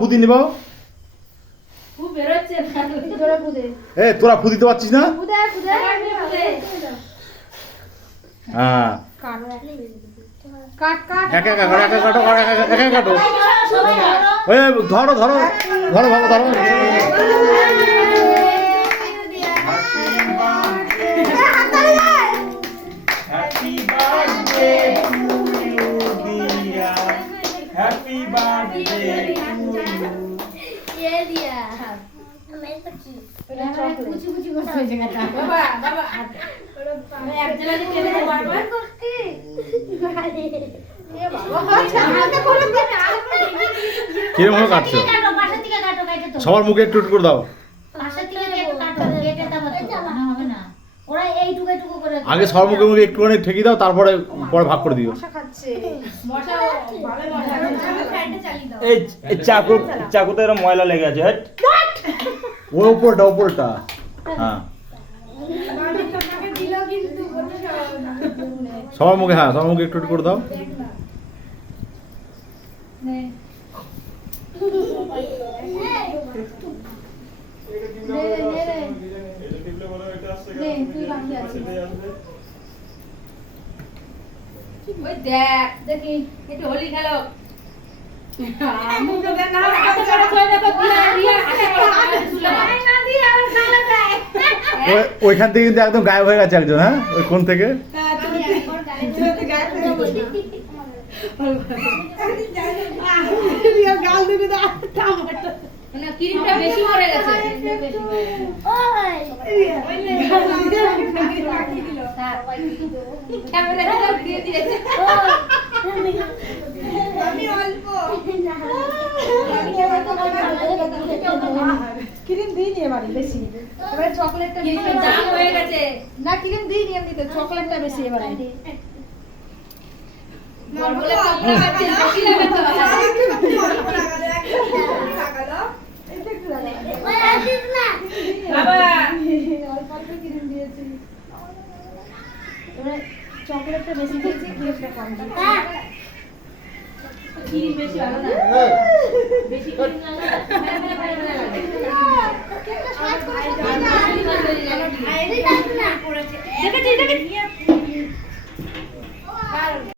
পুদি নিবাও তোরা ফুদি দিতে পারছিস না? হ্যাঁ ধরো ধরো ধরো বাবা ধরো। Happy birthday to you. ये दिया मैं तो की कुछ कुछ मत हो जाएगा बाबा बाबा मैं एक जगह से चले जा बार-बार करके ये बाबा चाहते बोलो কিরকম ভাবে কাটছো? काटो पाশে থেকে কাটো কাটে তো সবার মুখে একটু একটু করে দাও। পাশে থেকে কেটে কাটো কেটে দাও তো না হবে না ওরা এইটুকু এইটুকু করে আগে সবার মুখে মুখে একটুখানি ঠেকি দাও, তারপরে পরে ভাগ করে দিও। মশা ভালো মশা আমি ফ্রাইডে চালিয়ে দাও এই চাকুতে এরকম ময়লা লেগে আছে। হ্যাঁ ওর উপরটা হ্যাঁ সবার মুখে, হ্যাঁ সবার মুখে একটু একটু করে দাও। ওই দেখ দেখি একটু হোলি খেলো মুখ দেন না হাতে করে ছয় দেখো দিয়া হাতে করে তুলে না দিয়ে আর খালা যায় ওইখান থেকে কিন্তু একদম গায়েব হয়ে গেছে একজন। হ্যাঁ ওই কোন থেকে চলতে গায়ে থেকে বলি গাল দিবি না টমেটো মানে ক্রিমটা বেশি পড়ে গেছে ক্যামেরা দিয়ে দিয়েছে আমি অল্প ক্রিম দিই নি এবারে বেশি, এবারে চকলেটটা দিই দাম হয়ে গেছে না, ক্রিম দিই নি এমনিতে, চকলেটটা বেশি এবারে। বলে কমলা আছে বেশি লাগাতে হবে বাবা অল্প অল্প ক্রিম দিয়েছি, এবারে চকলেটটা বেশি দিয়েছি, ক্রিমটা কম দিয়েছি। ক্রিম বেশি ভালো না বেশি ক্রিম লাগলে ভালো লাগে দেখেছি